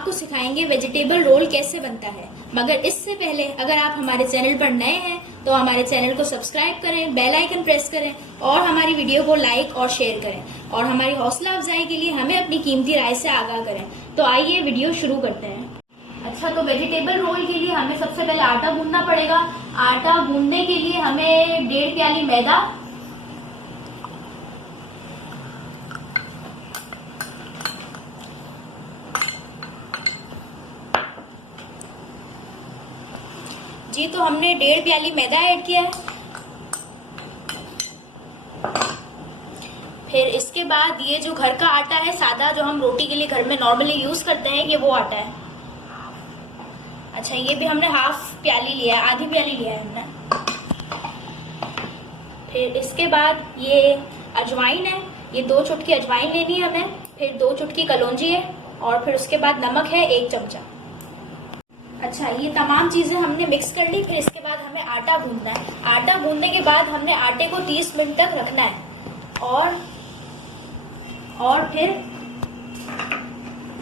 आपको सिखाएंगे vegetable roll कैसे बनता है। मगर इससे पहले अगर आप हमारे चैनल पर नए हैं तो हमारे चैनल को सब्सक्राइब करें, बेल आइकन प्रेस करें और हमारी वीडियो को लाइक और शेयर करें और हमारी हौसला अफजाई के लिए हमें अपनी कीमती राय से आगाह करें। तो आइए वीडियो शुरू करते हैं। अच्छा, तो वेजिटेबल रोल के लिए हमें सबसे पहले आटा गूंदना पड़ेगा। आटा गूंदने के लिए हमें 1.5 प्याली मैदा, जी तो हमने 1.5 प्याली मैदा ऐड किया है। फिर इसके बाद ये जो घर का आटा है सादा, जो हम रोटी के लिए घर में नॉर्मली यूज करते हैं, ये वो आटा है। अच्छा, ये भी हमने हाफ प्याली लिया है, आधी प्याली लिया है हमने। फिर इसके बाद ये अजवाइन है, ये 2 चुटकी अजवाइन लेनी है हमें। फिर 2 चुटकी कलौंजी है और फिर उसके बाद नमक है 1 चमचा। अच्छा, ये तमाम चीजें हमने मिक्स कर ली। फिर इसके बाद हमें आटा गूंदना है। आटा गूंदने के बाद हमने आटे को 30 मिनट तक रखना है और फिर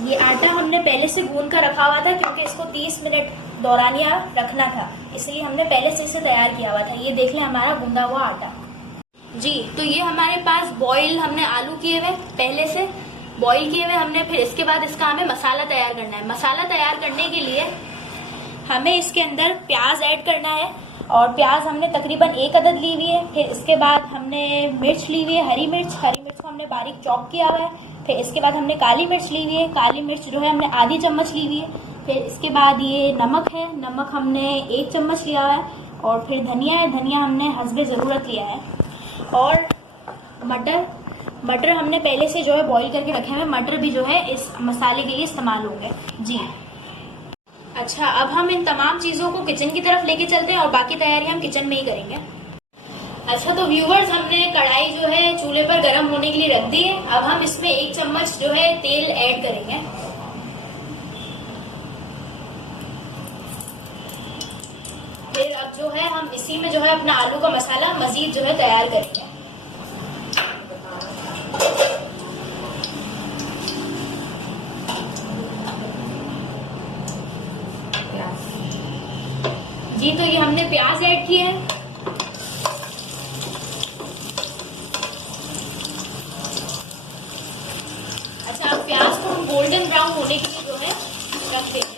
ये आटा हमने पहले से गूंद कर रखा हुआ था क्योंकि इसको 30 मिनट दौरानिया रखना था, इसलिए हमने पहले से इसे तैयार किया हुआ था। ये देख लें हमारा गूंदा हुआ आटा। जी, तो ये हमारे पास बॉईल हमने आलू किए हुए, पहले से बॉईल किए हुए हमने। फिर इसके बाद इसका हमें मसाला तैयार करना है। मसाला तैयार करने के लिए हमें इसके अंदर प्याज ऐड करना है और प्याज हमने तकरीबन 1 अदद ली हुई है। फिर इसके बाद हमने मिर्च ली हुई है, हरी मिर्च को हमने बारीक चॉप किया हुआ है। फिर इसके बाद हमने काली मिर्च ली हुई है, काली मिर्च जो है हमने आधी चम्मच ली हुई है। फिर इसके बाद ये नमक है, नमक हमने 1 चम्मच लिया हुआ है। और फिर धनिया है, धनिया हमने हस्बे ज़रूरत लिया है। और मटर हमने पहले से जो है बॉईल करके रखे हुए। मटर भी जो है इस मसाले के लिए इस्तेमाल होंगे। जी, अच्छा, अब हम इन तमाम चीजों को किचन की तरफ लेके चलते हैं और बाकी तैयारी हम किचन में ही करेंगे। अच्छा, तो व्यूवर्स, हमने कढ़ाई जो है चूल्हे पर गर्म होने के लिए रख दी है। अब हम इसमें 1 चम्मच जो है तेल ऐड करेंगे। फिर अब जो है हम इसी में जो है अपना आलू का मसाला मजीद जो है तैयार करेंगे। जी, तो ये हमने प्याज ऐड किए हैं। अच्छा, अब प्याज को हम गोल्डन ब्राउन होने के लिए जो है रख देंगे।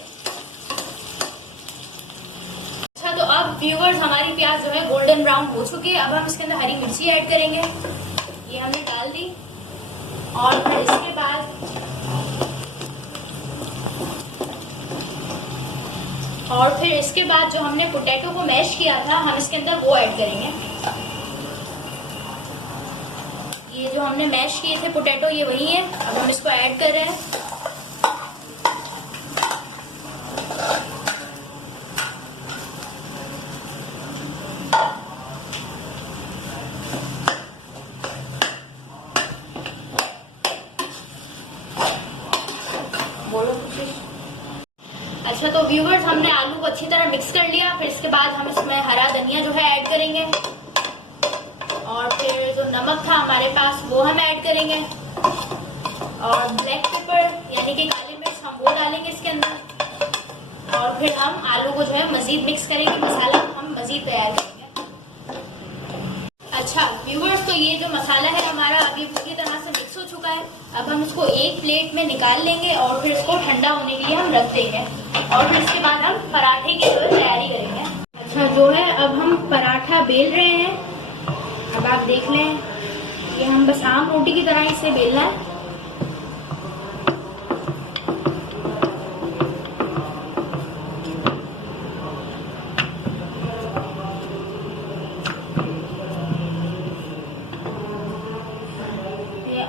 अच्छा, तो अब व्यूअर्स, हमारी प्याज जो है गोल्डन ब्राउन हो चुकी है। अब हम इसके अंदर हरी मिर्ची ऐड करेंगे, ये हमने डाल दी। और फिर इसके बाद जो हमने पोटैटो को मैश किया था, हम इसके अंदर वो ऐड करेंगे। ये जो हमने मैश किए थे पोटैटो, ये वही है। अब हम इसको ऐड कर रहे हैं। बोलो कुछ। अच्छा, तो व्यूवर्स, हमने आलू को अच्छी तरह मिक्स कर लिया। फिर इसके बाद हम इसमें हरा धनिया जो है ऐड करेंगे और फिर जो नमक था हमारे पास वो हम ऐड करेंगे और ब्लैक पेपर यानी कि काली मिर्च हम वो डालेंगे इसके अंदर। और फिर हम आलू को जो है मजीद मिक्स करेंगे, मसाला हम मजीद तैयार करेंगे। अच्छा व्यूवर्स, तो ये जो मसाला है हमारा अभी पूरी तरह से मिक्स हो चुका है। अब हम इसको एक प्लेट में निकाल लेंगे और फिर इसको ठंडा होने के लिए हम रख देंगे और फिर इसके बाद हम पराठे की जो है तैयारी करेंगे। अच्छा, जो है अब हम पराठा बेल रहे हैं। अब आप देख लें, ये हम बस आम रोटी की तरह इसे बेलना है।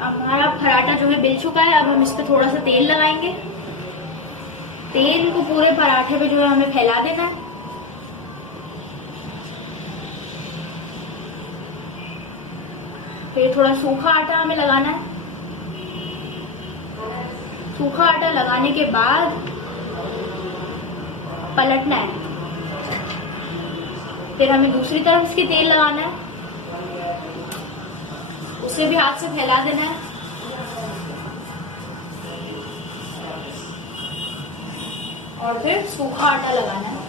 हमारा पराठा जो है बेल चुका है। अब हम इस पे थोड़ा सा तेल लगाएंगे। तेल को पूरे पराठे पे जो है हमें फैला देना है। फिर थोड़ा सूखा आटा हमें लगाना है। सूखा आटा लगाने के बाद पलटना है। फिर हमें दूसरी तरफ इसकी तेल लगाना है, उसे भी हाथ से फैला देना है। और फिर सूखा आटा लगाना है।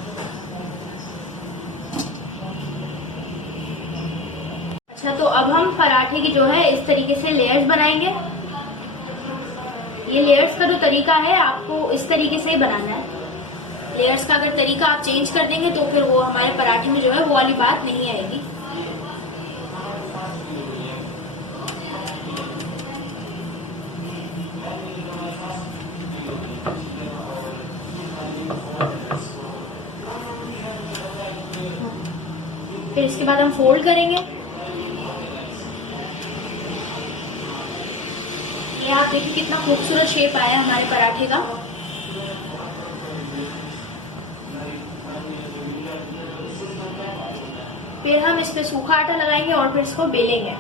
अच्छा, तो अब हम पराठे की जो है इस तरीके से लेयर्स बनाएंगे। ये लेयर्स का जो तरीका है आपको इस तरीके से ही बनाना है। लेयर्स का अगर तरीका आप चेंज कर देंगे तो फिर वो हमारे पराठे में जो है वो वाली बात नहीं आएगी। फिर इसके बाद हम फोल्ड करेंगे। ये आप देखिए कितना खूबसूरत शेप आया हमारे पराठे का। फिर हम इस पे सूखा आटा लगाएंगे और फिर इसको बेलेंगे।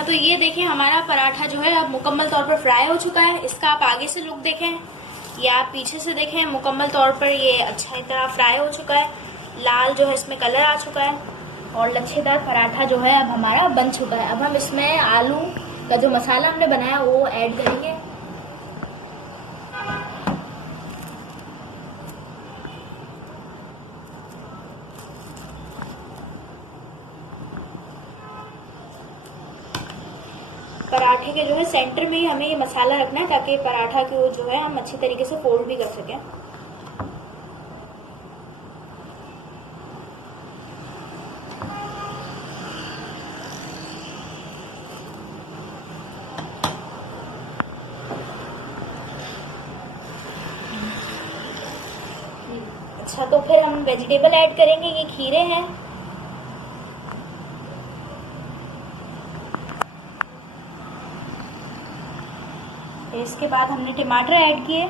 तो ये देखें हमारा पराठा जो है अब मुकम्मल तौर पर फ्राई हो चुका है। इसका आप आगे से लुक देखें या आप पीछे से देखें, मुकम्मल तौर पर ये अच्छी तरह फ्राई हो चुका है। लाल जो है इसमें कलर आ चुका है और लच्छेदार पराठा जो है अब हमारा बन चुका है। अब हम इसमें आलू का जो मसाला हमने बनाया वो ऐड करेंगे। पराठे के जो है सेंटर में ही हमें ये मसाला रखना है ताकि पराठा को जो है हम अच्छी तरीके से फोल्ड भी कर सकें। अच्छा, तो फिर हम वेजिटेबल ऐड करेंगे। ये खीरे हैं, इसके बाद हमने टमाटर ऐड किए।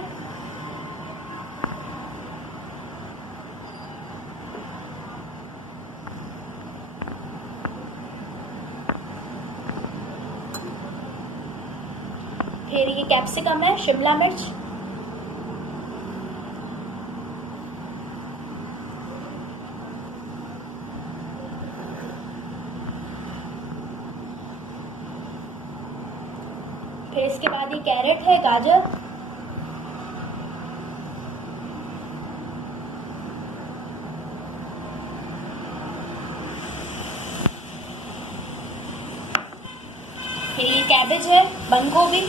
फिर ये कैप्सिकम है, शिमला मिर्च, फिर इसके बाद ये कैरेट है, गाजर, फिर ये कैबेज है, बंद गोभी,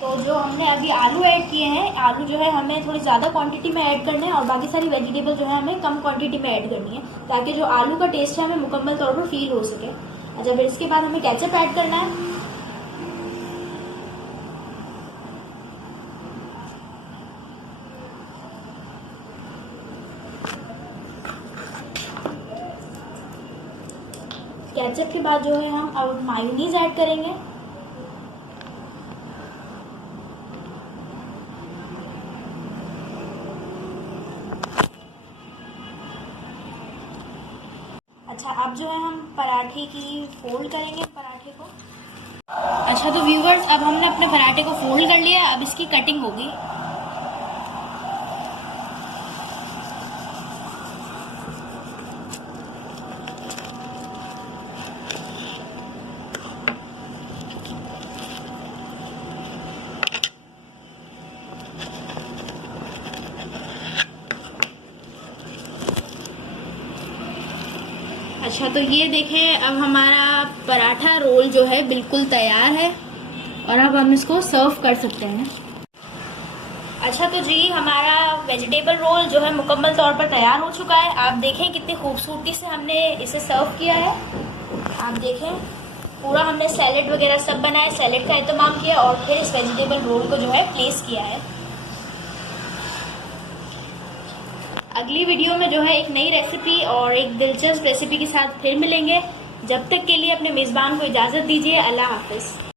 तो जो हमने अभी आलू ऐड किए हैं, आलू जो है हमें थोड़ी ज़्यादा क्वांटिटी में ऐड करने हैं और बाकी सारी वेजिटेबल जो है हमें कम क्वांटिटी में ऐड करनी है ताकि जो आलू का टेस्ट है हमें मुकम्मल तौर पर फील हो सके। अच्छा, फिर इसके बाद हमें केचप ऐड करना है। केचप के बाद जो है हम अब मायोनीज ऐड करेंगे। अच्छा, अब जो है हम पराठे की फोल्ड करेंगे पराठे को। अच्छा, तो व्यूवर्स अब हमने अपने पराठे को फोल्ड कर लिया, अब इसकी कटिंग होगी। अच्छा, तो ये देखें, अब हमारा पराठा रोल जो है बिल्कुल तैयार है और अब हम इसको सर्व कर सकते हैं। अच्छा, तो जी हमारा वेजिटेबल रोल जो है मुकम्मल तौर पर तैयार हो चुका है। आप देखें कितनी खूबसूरती से हमने इसे सर्व किया है। आप देखें पूरा हमने सैलेड वगैरह सब बनाए, सैलेड का एहतमाम किया और फिर इस वेजिटेबल रोल को जो है प्लेस किया है। अगली वीडियो में जो है एक नई रेसिपी और एक दिलचस्प रेसिपी के साथ फिर मिलेंगे। जब तक के लिए अपने मेज़बान को इजाज़त दीजिए। अल्लाह हाफ़िज़।